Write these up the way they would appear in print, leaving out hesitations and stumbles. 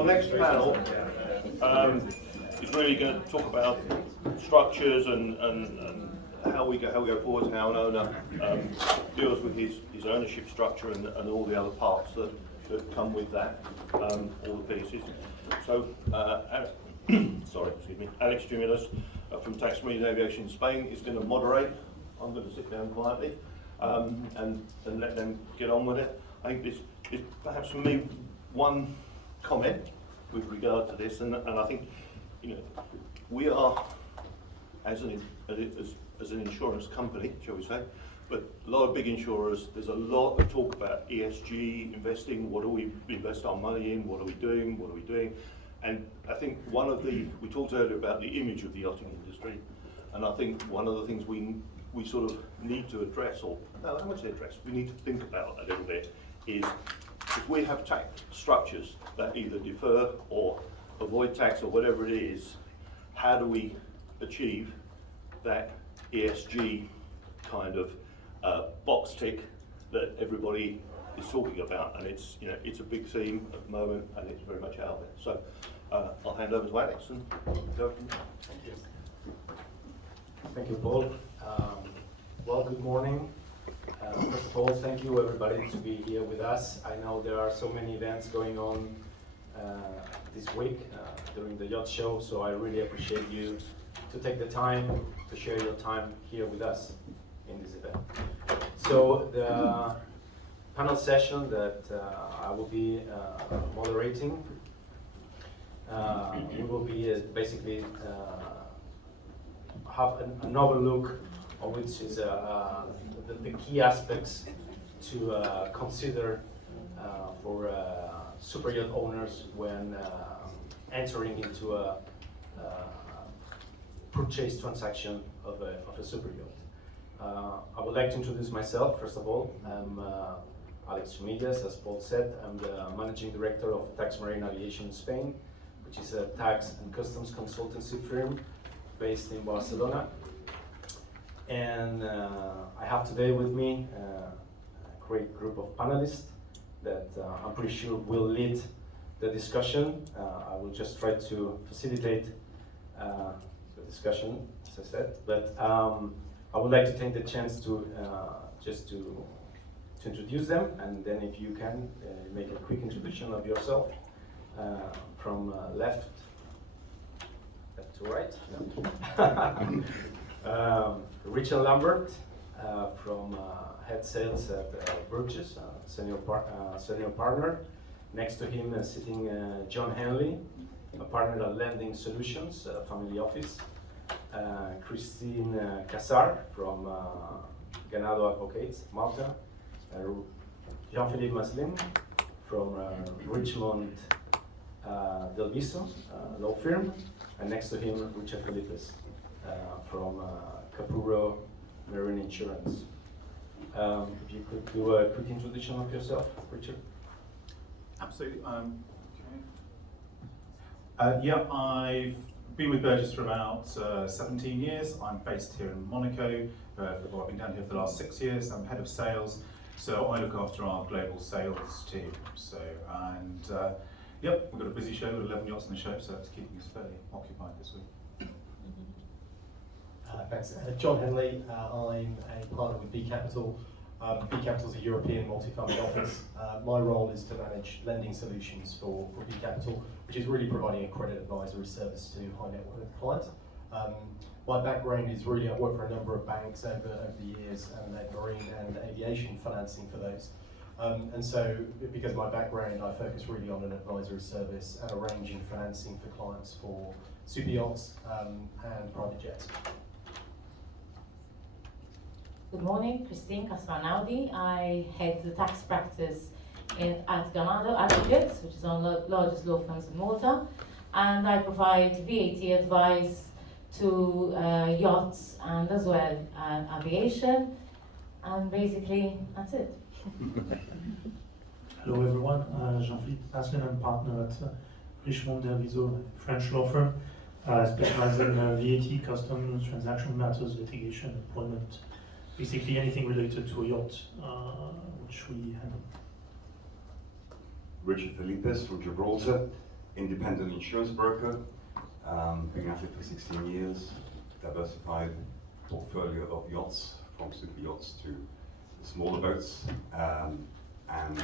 our next panel is really going to talk about structures and how we go forward, how an owner deals with his ownership structure and all the other parts that come with that, all the pieces. So, sorry, excuse me, Alex Jumilus from Tax Meridien Aviation Spain is going to moderate. I'm going to sit down quietly and let them get on with it. I think this is perhaps for me one comment with regard to this, and I think, you know, we are as an insurance company, shall we say, but a lot of big insurers, there's a lot of talk about ESG investing. What do we invest our money in? What are we doing? What are we doing? And I think we talked earlier about the image of the yachting industry, and I think one of the things we sort of need to address, or no, I won't say address, we need to think about a little bit, is if we have tax structures that either defer or avoid tax or whatever it is, how do we achieve that ESG kind of box tick that everybody is talking about? And it's, you know, it's a big theme at the moment, and it's very much out there. So I'll hand over to Alex and go from there. Thank you. Thank you, Paul. Well, good morning. First of all, thank you everybody to be here with us. I know there are so many events going on this week during the yacht show, so I really appreciate you to take the time to share your time here with us in this event. So the panel session that I will be moderating, we will be basically have an overlook on which is the key aspects to consider for superyacht owners when entering into a purchase transaction of a superyacht. I would like to introduce myself. First of all, I'm Alex Jumilus, as Paul said. I'm the Managing Director of Tax Meridien Aviation in Spain, which is a tax and customs consultancy firm based in Barcelona. And I have today with me a great group of panelists that I'm pretty sure will lead the discussion. I will just try to facilitate the discussion, as I said, but I would like to take the chance to just to introduce them, and then if you can make a quick introduction of yourself from left to right. Richard Lambert from head sales at Burgess, senior partner. Next to him is sitting Jon Henley, a partner at Lending Solutions, family office. Christine Cassar from Ganado Advocates, Malta. Jean-Philippe Maslin from Richemont Delviso, law firm. And next to him, Richard Felipes from Capurro Marine Insurance. If you could do a quick introduction of yourself, Richard. Absolutely. Yeah, I've been with Burgess for about 17 years. I'm based here in Monaco. I've been down here for the last 6 years. I'm head of sales, so I look after our global sales team. So, and yep, we've got a busy show, we've got 11 yachts on the show, so that's keeping us fairly occupied this week. Thanks. Jon Henley, I'm a partner with B Capital. B Capital is a European multifamily office. My role is to manage lending solutions for B Capital, which is really providing a credit advisory service to high net worth clients. My background is really, I've worked for a number of banks over the years and led marine and aviation financing for those. And so, because of my background, I focus really on an advisory service and arranging financing for clients for super yachts and private jets. Good morning, Christine Cassar Naudi. I head the tax practice at Ganado Advocates, which is one of the largest law firms in Malta, and I provide VAT advice to yachts and as well aviation, and basically that's it. Hello everyone, Jean-Philippe Maslin, I'm partner at Richemont Delviso, French law firm, specializing in VAT, customs, transaction matters, litigation, employment, basically anything related to a yacht, which we handle. Richard Felipes from Gibraltar. independent insurance broker, been at it for 16 years, diversified portfolio of yachts, from super yachts to smaller boats, and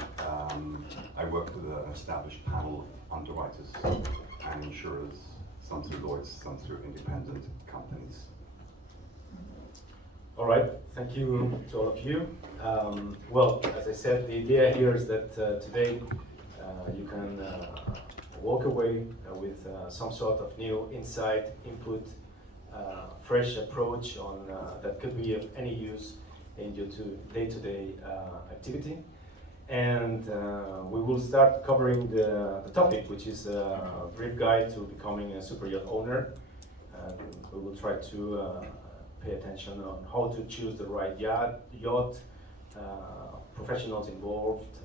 I work with an established panel of underwriters and insurers, some through Lloyd's, some through independent companies. All right, thank you to all of you. Well, as I said, the idea here is that today you can walk away with some sort of new insight, input, fresh approach on that could be of any use in your day-to-day activity. And we will start covering the topic, which is a brief guide to becoming a superyacht owner. And we will try to pay attention on how to choose the right yacht, professionals involved,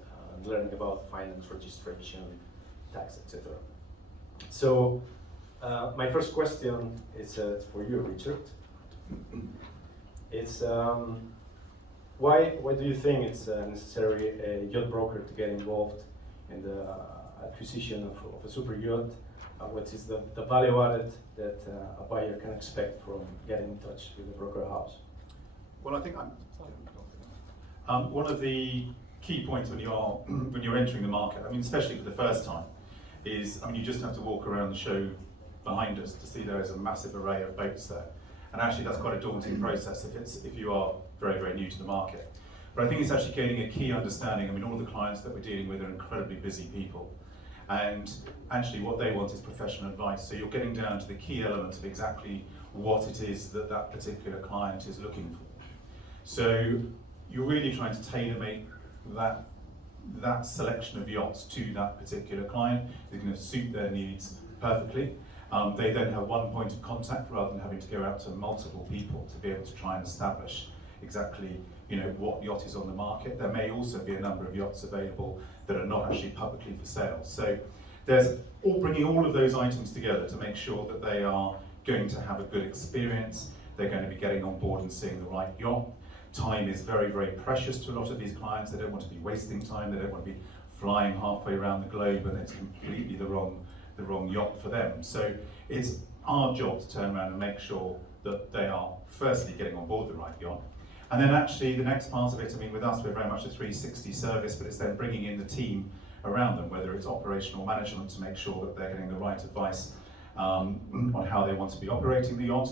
learning about finance, registration, tax, etc. So my first question is for you, Richard. It's why do you think it's necessary a yacht broker to get involved in the acquisition of a super yacht? What is the value added that a buyer can expect from getting in touch with the broker house? Well, I think one of the key points when you're entering the market, I mean, especially for the first time, is you just have to walk around the show behind us to see there is a massive array of boats there, and actually that's quite a daunting process if you are very, very new to the market. But I think it's actually gaining a key understanding. I mean, all of the clients that we're dealing with are incredibly busy people, and actually what they want is professional advice. So you're getting down to the key elements of exactly what it is that that particular client is looking for. So you're really trying to tailor-make that selection of yachts to that particular client. They're going to suit their needs perfectly. They then have one point of contact rather than having to go out to multiple people to be able to try and establish exactly what yacht is on the market. There may also be a number of yachts available that are not actually publicly for sale. So there's bringing all of those items together to make sure that they are going to have a good experience. They're going to be getting on board and seeing the right yacht. Time is very, very precious to a lot of these clients. They don't want to be wasting time. They don't want to be flying halfway around the globe and it's completely the wrong yacht for them. So it's our job to turn around and make sure that they are firstly getting on board the right yacht. And then actually the next part of it, I mean, with us we're very much a 360 service, but it's then bringing in the team around them, whether it's operational management to make sure that they're getting the right advice on how they want to be operating the yacht.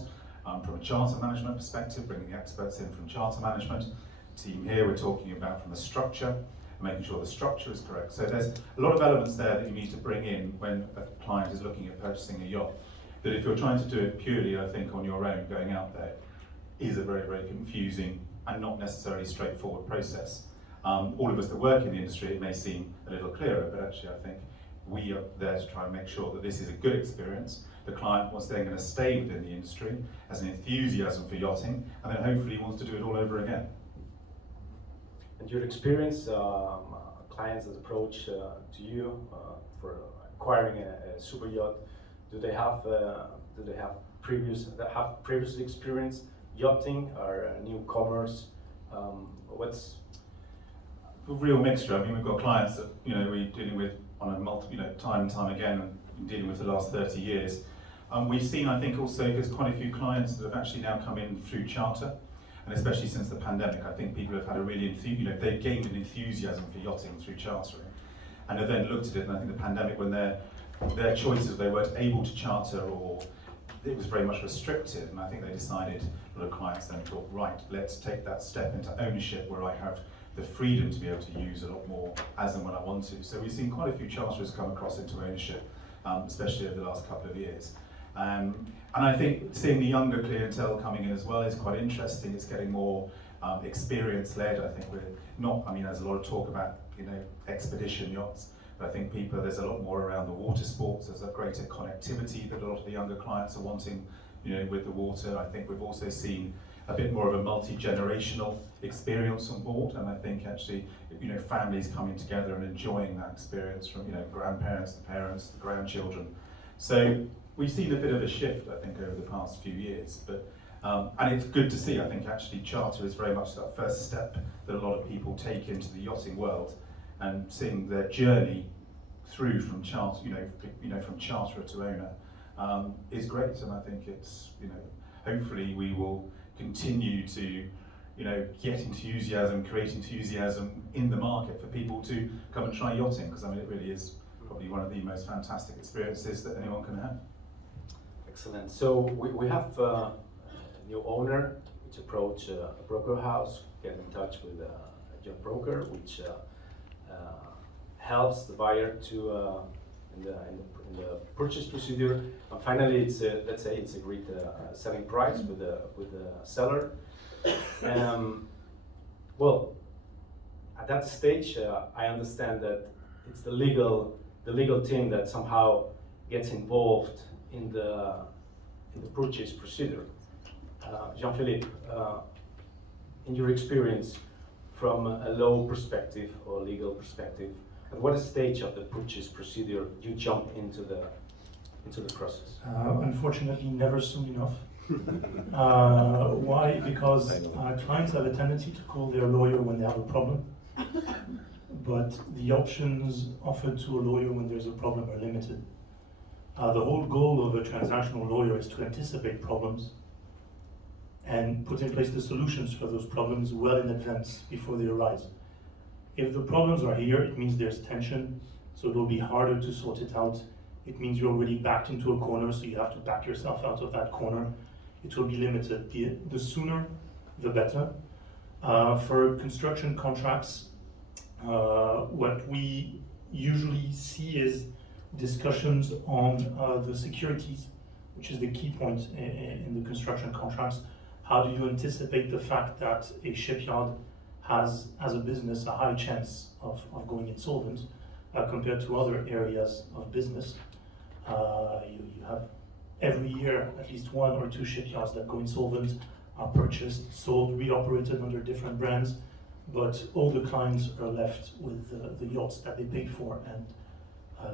From a charter management perspective, bringing the experts in from charter management. Team here we're talking about from the structure, and making sure the structure is correct. So there's a lot of elements there that you need to bring in when a client is looking at purchasing a yacht. That if you're trying to do it purely, I think, on your own, going out there, is a very, very confusing and not necessarily straightforward process. All of us that work in the industry, it may seem a little clearer, but actually I think we are there to try and make sure that this is a good experience. The client was then going to stay within the industry, has an enthusiasm for yachting, and then hopefully wants to do it all over again. And your experience, clients that approach to you for acquiring a super yacht, do they have previously experienced yachting or newcomers? What's A real mixture. I mean, we've got clients that we're dealing with on a time and time again, and been dealing with for the last 30 years. We've seen, I think, also there's quite a few clients that have actually now come in through charter, and especially since the pandemic, I think people have had a really, they've gained an enthusiasm for yachting through chartering, and have then looked at it. And I think the pandemic, when their choices, they weren't able to charter, or it was very much restricted, and I think they decided, a lot of clients then thought, right, let's take that step into ownership where I have the freedom to be able to use a lot more as and when I want to. So we've seen quite a few charterers come across into ownership, especially over the last couple of years. And I think seeing the younger clientele coming in as well is quite interesting. It's getting more experience-led. I think there's a lot of talk about expedition yachts, but I think there's a lot more around the water sports. There's a greater connectivity that a lot of the younger clients are wanting, with the water. I think we've also seen a bit more of a multi-generational experience on board, and I think actually, families coming together and enjoying that experience from, grandparents, the parents, the grandchildren. So we've seen a bit of a shift, I think, over the past few years, but and it's good to see. I think actually charter is very much that first step that a lot of people take into the yachting world, and seeing their journey through from charter, from charterer to owner, is great, and I think it's, hopefully we will continue to, get enthusiasm, create enthusiasm in the market for people to come and try yachting, because I mean, it really is probably one of the most fantastic experiences that anyone can have. Excellent. So we have a new owner, which approach a broker house, get in touch with a young broker, which helps the buyer to in the purchase procedure, and finally it's let's say it's agreed selling price with the seller. Well, at that stage, I understand that it's the legal team that somehow gets involved in the purchase procedure. Jean-Philippe, in your experience, from a law perspective or legal perspective, at what stage of the purchase procedure you jump into the process? Unfortunately, never soon enough. Why? Because clients have a tendency to call their lawyer when they have a problem, but the options offered to a lawyer when there's a problem are limited. The whole goal of a transactional lawyer is to anticipate problems and put in place the solutions for those problems well in advance before they arise. If the problems are here, it means there's tension, so it will be harder to sort it out. It means you're already backed into a corner, so you have to back yourself out of that corner. It will be limited. The sooner, the better. For construction contracts, what we usually see is discussions on the securities, which is the key point in the construction contracts. How do you anticipate the fact that a shipyard has, as a business, a high chance of going insolvent compared to other areas of business? You have every year at least 1 or 2 shipyards that go insolvent, are purchased, sold, reoperated under different brands, but all the clients are left with the yachts that they paid for and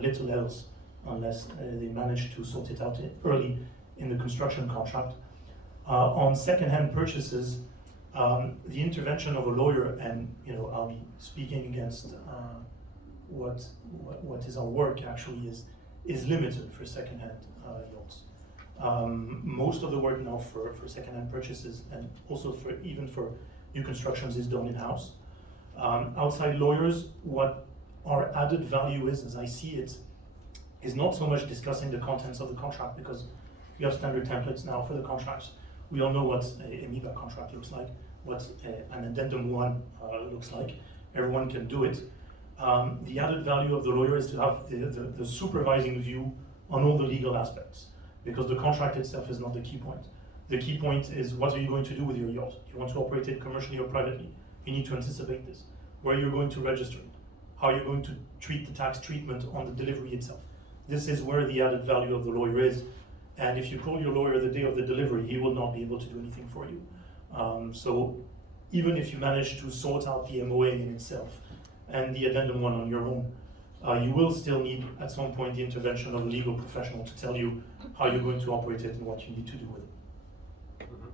little else, unless they manage to sort it out early in the construction contract. On second-hand purchases, the intervention of a lawyer, and I'll be speaking against what is our work actually is limited for second-hand yachts. Most of the work now for second-hand purchases, and also even for new constructions, is done in-house. Outside lawyers, what our added value is, as I see it, is not so much discussing the contents of the contract, because we have standard templates now for the contracts. We all know what a MIBA contract looks like, what an addendum 1 looks like. Everyone can do it. The added value of the lawyer is to have the supervising view on all the legal aspects, because the contract itself is not the key point. The key point is, what are you going to do with your yacht? Do you want to operate it commercially or privately? You need to anticipate this. Where you're going to register it, how you're going to treat the tax treatment on the delivery itself. This is where the added value of the lawyer is. And if you call your lawyer the day of the delivery, he will not be able to do anything for you. So even if you manage to sort out the MOA in itself and the addendum 1 on your own, you will still need at some point the intervention of a legal professional to tell you how you're going to operate it and what you need to do with it. Mm-hmm.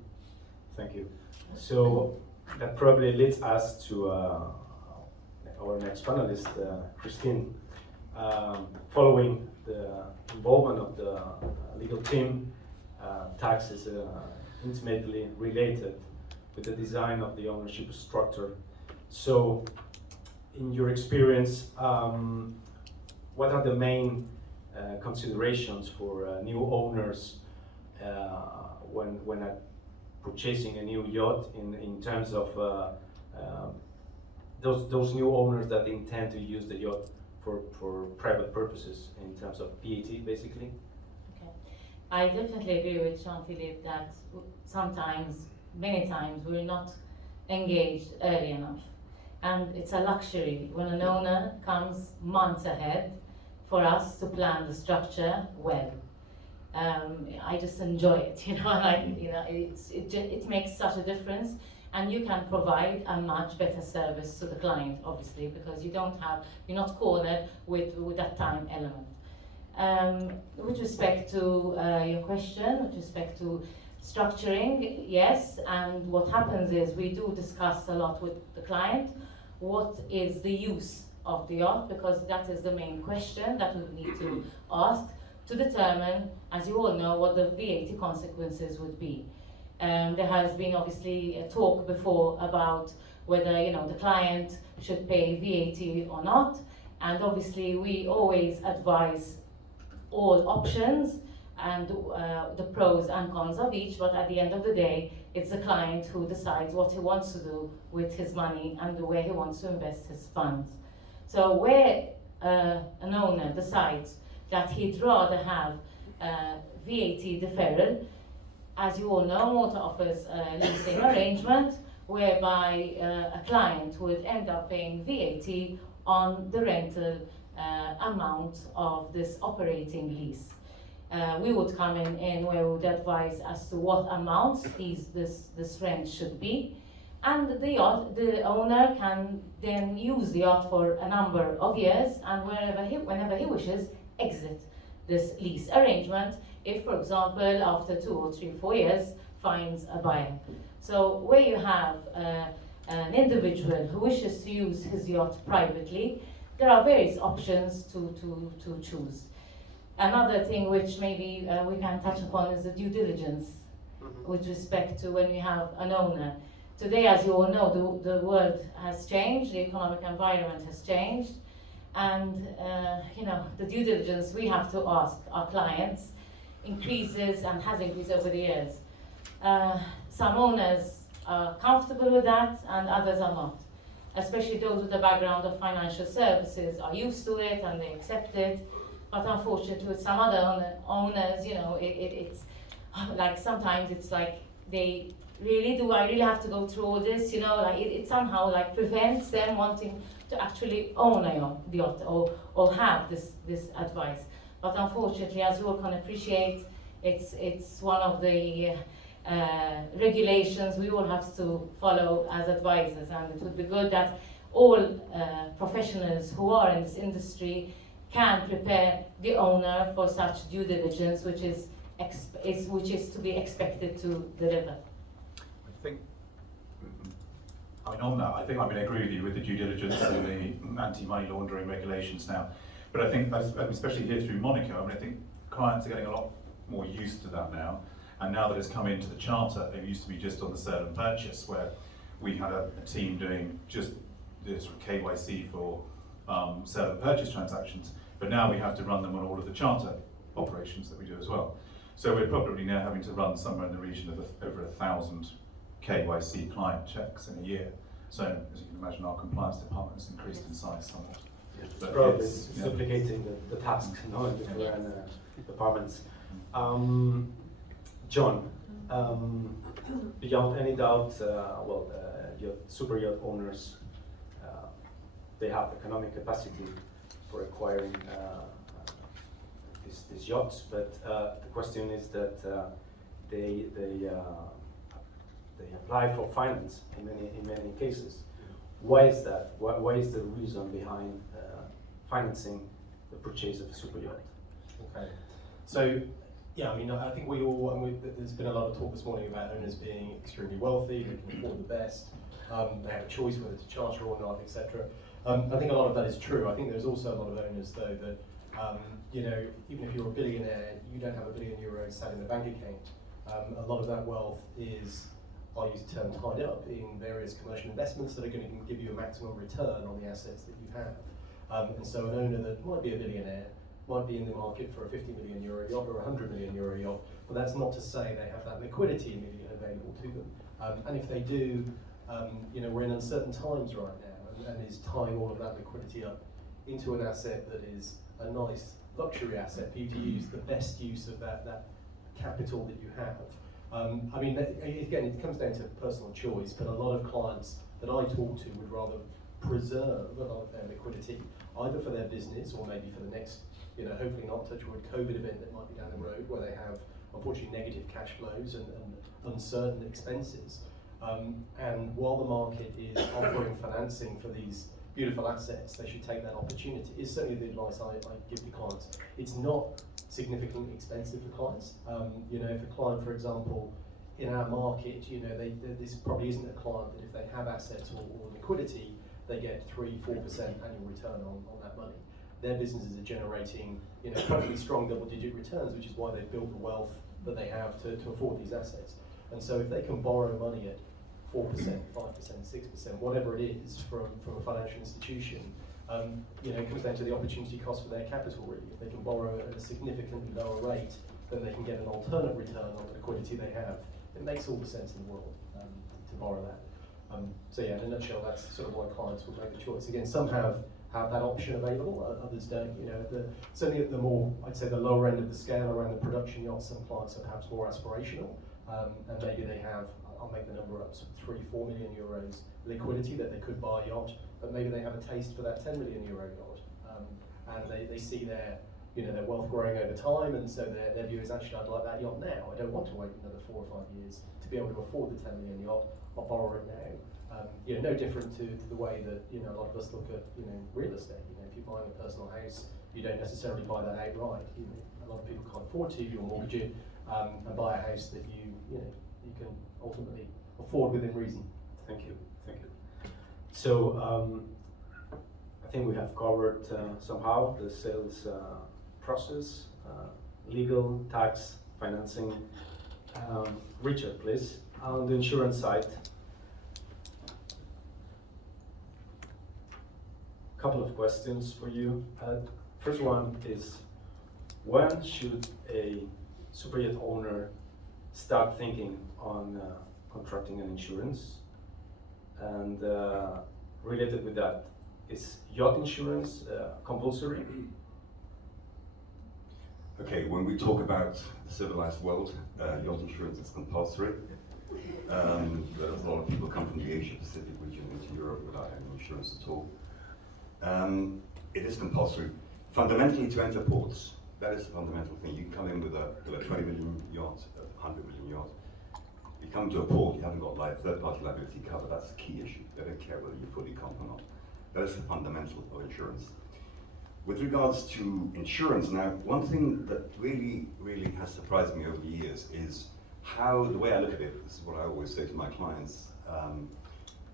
Thank you. So that probably leads us to our next panelist, Christine. Following the involvement of the legal team, tax is intimately related with the design of the ownership structure. So, in your experience, what are the main considerations for new owners when purchasing a new yacht in terms of those new owners that intend to use the yacht for private purposes, in terms of VAT, basically? Okay. I definitely agree with Jean-Philippe that many times, we're not engaged early enough. And it's a luxury when an owner comes months ahead for us to plan the structure well. I just enjoy it, it makes such a difference. And you can provide a much better service to the client, obviously, because you're not cornered with that time element. With respect to your question, with respect to structuring, yes, and what happens is we do discuss a lot with the client what is the use of the yacht, because that is the main question that we need to ask to determine, as you all know, what the VAT consequences would be. There has been obviously a talk before about whether the client should pay VAT or not, and obviously we always advise all options and the pros and cons of each, but at the end of the day, it's the client who decides what he wants to do with his money and where he wants to invest his funds. So where an owner decides that he'd rather have VAT deferral, as you all know, Malta offers a leasing arrangement whereby a client would end up paying VAT on the rental amount of this operating lease. We would come in where we would advise as to what amounts this rent should be, and the owner can then use the yacht for a number of years, and whenever he wishes, exit this lease arrangement if, for example, after 2 or 3, 4 years, finds a buyer. So where you have an individual who wishes to use his yacht privately, there are various options to choose. Another thing which maybe we can touch upon is the due diligence with respect to when you have an owner. Today, as you all know, the world has changed, the economic environment has changed, and the due diligence we have to ask our clients increases and has increased over the years. Some owners are comfortable with that and others are not. Especially those with a background of financial services are used to it and they accept it. But unfortunately with some other owners, it's like sometimes it's like do I really have to go through all this? It somehow like prevents them wanting to actually own a yacht or have this advice. But unfortunately, as you all can appreciate, it's one of the regulations we all have to follow as advisors, and it would be good that all professionals who are in this industry can prepare the owner for such due diligence, which is to be expected to deliver. I agree with you with the due diligence and the anti-money laundering regulations now. But I think, especially here through Monaco, I think clients are getting a lot more used to that now. And now that it's come into the charter, it used to be just on the sale and purchase, where we had a team doing just this KYC for sale and purchase transactions. But now we have to run them on all of the charter operations that we do as well. So we're probably now having to run somewhere in the region of over 1,000 KYC client checks in a year. So as you can imagine, our compliance department has increased in size somewhat. But probably duplicating the task in different departments. John, beyond any doubt, your Superyacht owners, they have economic capacity for acquiring these yachts, but the question is that they apply for finance in many cases. Why is that? Why is the reason behind financing the purchase of a superyacht? Okay, so yeah, I think we all, there's been a lot of talk this morning about owners being extremely wealthy, they can afford the best, they have a choice whether to charter or not, etc. I think a lot of that is true. I think there's also a lot of owners though that, even if you're a billionaire, you don't have €1 billion sat in a bank account. A lot of that wealth is, I use the term, tied up in various commercial investments that are going to give you a maximum return on the assets that you have. And so an owner that might be a billionaire might be in the market for a €50 million yacht or a €100 million yacht, but that's not to say they have that liquidity immediately available to them. And if they do, we're in uncertain times right now, and is tying all of that liquidity up into an asset that is a nice luxury asset for you to use the best use of that capital that you have. Again, it comes down to personal choice, but a lot of clients that I talk to would rather preserve a lot of their liquidity, either for their business or maybe for the next, hopefully not touch wood, COVID event that might be down the road, where they have, unfortunately, negative cash flows and uncertain expenses. And while the market is offering financing for these beautiful assets, they should take that opportunity. It's certainly the advice I give to clients. It's not significantly expensive for clients. If a client, for example, in our market, this probably isn't a client that if they have assets or liquidity, they get 3-4% annual return on that money. Their businesses are generating, incredibly strong double-digit returns, which is why they've built the wealth that they have to afford these assets. And so if they can borrow money at 4%, 5%, 6%, whatever it is from a financial institution, it comes down to the opportunity cost for their capital, really. If they can borrow at a significantly lower rate, then they can get an alternate return on the liquidity they have. It makes all the sense in the world to borrow that. So yeah, in a nutshell, that's sort of why clients will make the choice. Again, some have that option available, others don't. Certainly at the more, I'd say the lower end of the scale around the production yachts, some clients are perhaps more aspirational, and maybe they have, I'll make the number up, so 3-4 million euros liquidity that they could buy a yacht, but maybe they have a taste for that 10 million euro yacht, and they see their wealth growing over time, and so their view is, actually, I'd like that yacht now. I don't want to wait another 4 or 5 years to be able to afford the 10 million yacht. I'll borrow it now. No different to the way that a lot of us look at real estate. If you're buying a personal house, you don't necessarily buy that outright. A lot of people can't afford to, you'll mortgage it and buy a house that you can ultimately afford within reason. Thank you. So I think we have covered somehow the sales process, legal, tax, financing. Richard, please, on the insurance side. Couple of questions for you. First one is, when should a superyacht owner start thinking on contracting an insurance? And related with that, is yacht insurance compulsory? Okay, when we talk about the civilized world, yacht insurance is compulsory. There's a lot of people come from the Asia Pacific region into Europe without any insurance at all. It is compulsory. Fundamentally, to enter ports, that is the fundamental thing. You come in with a 20 million yacht, a 100 million yacht. You come to a port, you haven't got third-party liability cover. That's the key issue. They don't care whether you're fully comp or not. That is the fundamental of insurance. With regards to insurance, now, one thing that really has surprised me over the years is how, the way I look at it, this is what I always say to my clients,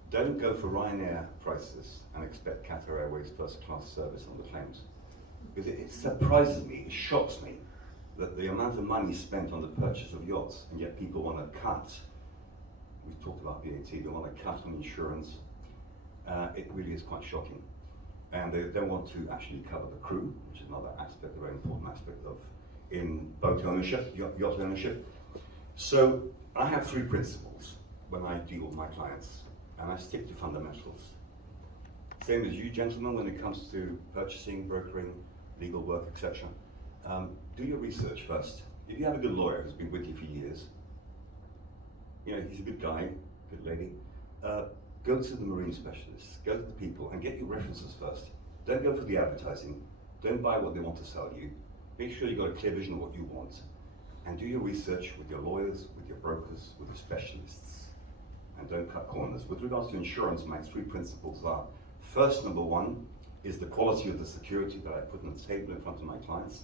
don't go for Ryanair prices and expect Qatar Airways first-class service on the claims. Because it surprises me, it shocks me, that the amount of money spent on the purchase of yachts, and yet people want to cut, we've talked about VAT, they want to cut on insurance. It really is quite shocking. And they don't want to actually cover the crew, which is another aspect, a very important aspect of in boat ownership, yacht ownership. So I have 3 principles when I deal with my clients, and I stick to fundamentals. Same as you gentlemen when it comes to purchasing, brokering, legal work, etc. Do your research first. If you have a good lawyer who's been with you for years, he's a good guy, good lady, go to the marine specialists, go to the people and get your references first. Don't go for the advertising. Don't buy what they want to sell you. Make sure you've got a clear vision of what you want. And do your research with your lawyers, with your brokers, with your specialists. And don't cut corners. With regards to insurance, my 3 principles are, first, number 1, is the quality of the security that I put on the table in front of my clients.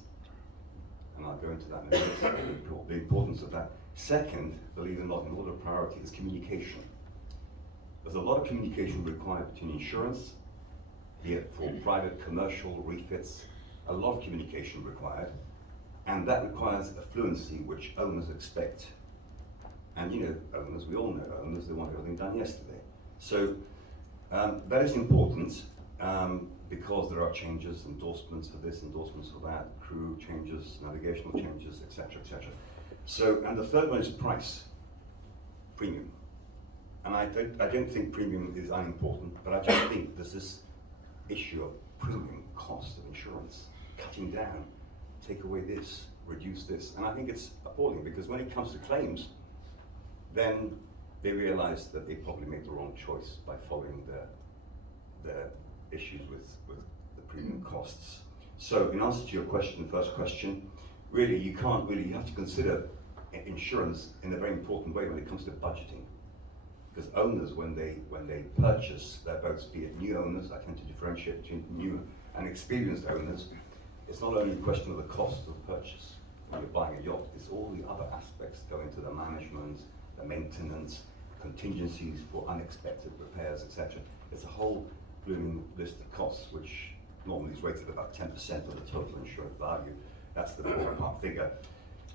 And I'll go into that in a minute, the importance of that. Second, believe it or not, in order of priority is communication. There's a lot of communication required between insurance, be it for private, commercial, refits, a lot of communication required. And that requires a fluency which owners expect. And owners, we all know owners, they want everything done yesterday. So that is important because there are changes, endorsements for this, endorsements for that, crew changes, navigational changes, etc., etc. So, and the third one is price, premium. And I don't think premium is unimportant, but I just think there's this issue of premium cost of insurance, cutting down, take away this, reduce this. And I think it's appalling because when it comes to claims, then they realize that they probably made the wrong choice by following their issues with the premium costs. So in answer to your question, first question, really you have to consider insurance in a very important way when it comes to budgeting. Because owners, when they purchase their boats, be it new owners, I tend to differentiate between new and experienced owners, it's not only a question of the cost of purchase when you're buying a yacht, it's all the other aspects go into the management, the maintenance, contingencies for unexpected repairs, etc. It's a whole blooming list of costs, which normally is rated about 10% of the total insured value. That's the ballpark figure,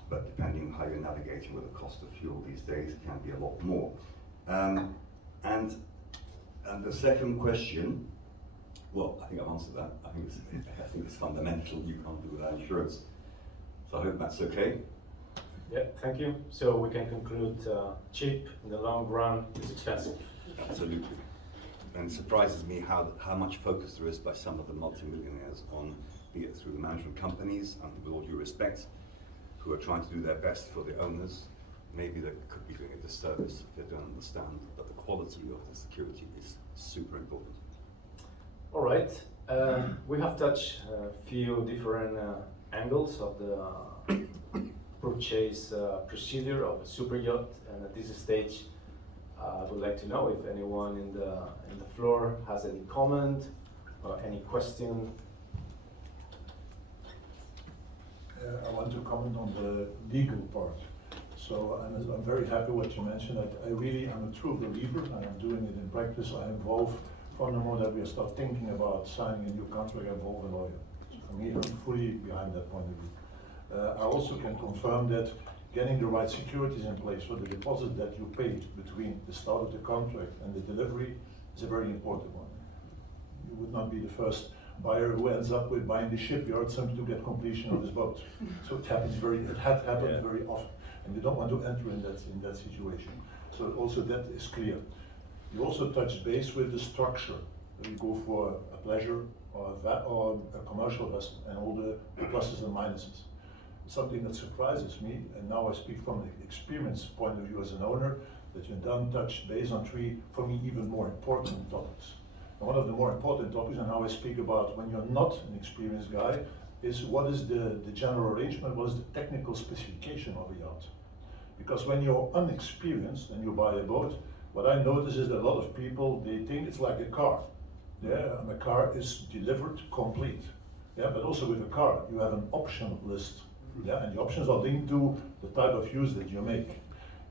but depending on how you're navigating with the cost of fuel these days, it can be a lot more. And the second question, well, I think I've answered that. I think it's fundamental. You can't do without insurance. So I hope that's okay. Yeah, thank you. So we can conclude cheap in the long run is expensive. Absolutely. And it surprises me how much focus there is by some of the multimillionaires on, be it through the management companies, and with all due respect, who are trying to do their best for the owners. Maybe they could be doing a disservice if they don't understand that the quality of the security is super important. All right. We have touched a few different angles of the purchase procedure of a super yacht, and at this stage, I would like to know if anyone in the floor has any comment or any question. I want to comment on the legal part. So I'm very happy what you mentioned. I really am a true believer, and I'm doing it in practice. I involve, from the moment that we start thinking about signing a new contract, I involve a lawyer. So for me, I'm fully behind that point of view. I also can confirm that getting the right securities in place for the deposit that you pay between the start of the contract and the delivery is a very important one. You would not be the first buyer who ends up with buying the shipyard simply to get completion of his boat. So it had happened very often, and you don't want to enter in that situation. So also that is clear. You also touch base with the structure. You go for a pleasure or a commercial vessel, and all the pluses and minuses. Something that surprises me, and now I speak from the experience point of view as an owner, that you then touch base on three, for me, even more important topics. And one of the more important topics, and now I speak about when you're not an experienced guy, is what is the general arrangement, what is the technical specification of a yacht? Because when you're unexperienced and you buy a boat, what I notice is that a lot of people, they think it's like a car. Yeah, and a car is delivered complete. Yeah, but also with a car, you have an option list. Yeah, and the options are linked to the type of use that you make.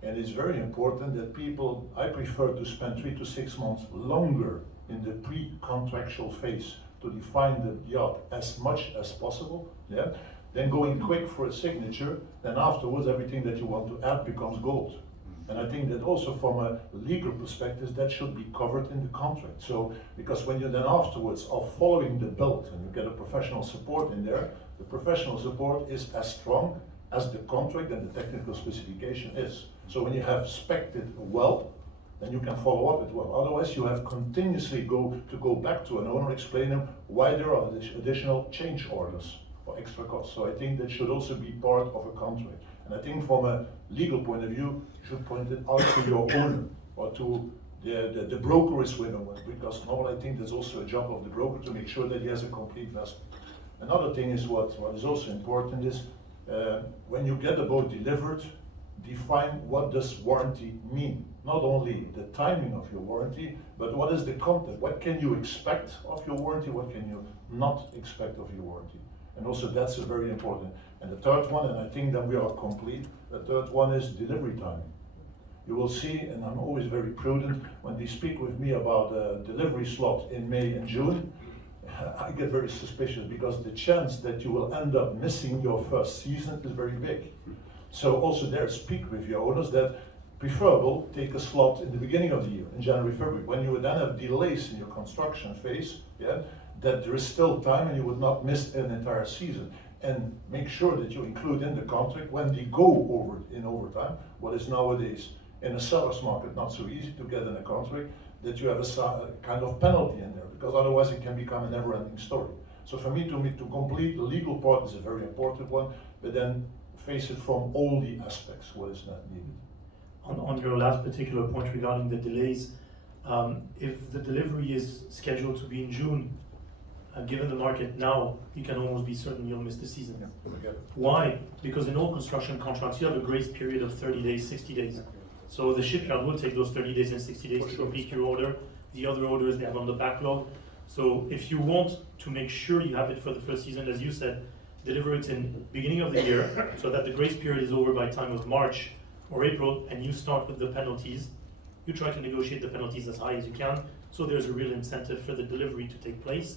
And it's very important that people, I prefer to spend 3 to 6 months longer in the pre-contractual phase to define the yacht as much as possible, yeah, then going quick for a signature, then afterwards everything that you want to add becomes gold. And I think that also from a legal perspective, that should be covered in the contract. So, because when you then afterwards are following the build and you get a professional support in there, the professional support is as strong as the contract and the technical specification is. So when you have spec'd it well, then you can follow up it well. Otherwise, you have continuously go back to an owner, explain them why there are additional change orders or extra costs. So I think that should also be part of a contract. And I think from a legal point of view, you should point it out to your owner or to the broker is with him, because normally I think there's also a job of the broker to make sure that he has a complete vessel. Another thing is what is also important is when you get the boat delivered, define what does warranty mean. Not only the timing of your warranty, but what is the content? What can you expect of your warranty? What can you not expect of your warranty? And also that's a very important. And the third one, and I think that we are complete, the third one is delivery timing. You will see, and I'm always very prudent, when they speak with me about a delivery slot in May and June, I get very suspicious because the chance that you will end up missing your first season is very big. So also there, speak with your owners that preferable, take a slot in the beginning of the year, in January, February, when you would then have delays in your construction phase, yeah, that there is still time and you would not miss an entire season. And make sure that you include in the contract when they go over in overtime, what is nowadays in a seller's market not so easy to get in a contract, that you have a kind of penalty in there, because otherwise it can become a never-ending story. So for me to complete the legal part is a very important one, but then face it from all the aspects, what is not needed. On your last particular point regarding the delays, if the delivery is scheduled to be in June, given the market now, you can almost be certain you'll miss the season. Yeah, Why? Because in all construction contracts, you have a grace period of 30 days, 60 days. So the shipyard will take those 30 days and 60 days to complete your order. The other orders they have on the backlog. So if you want to make sure you have it for the first season, as you said, deliver it in the beginning of the year so that the grace period is over by time of March or April, and you start with the penalties. You try to negotiate the penalties as high as you can, So there's a real incentive for the delivery to take place.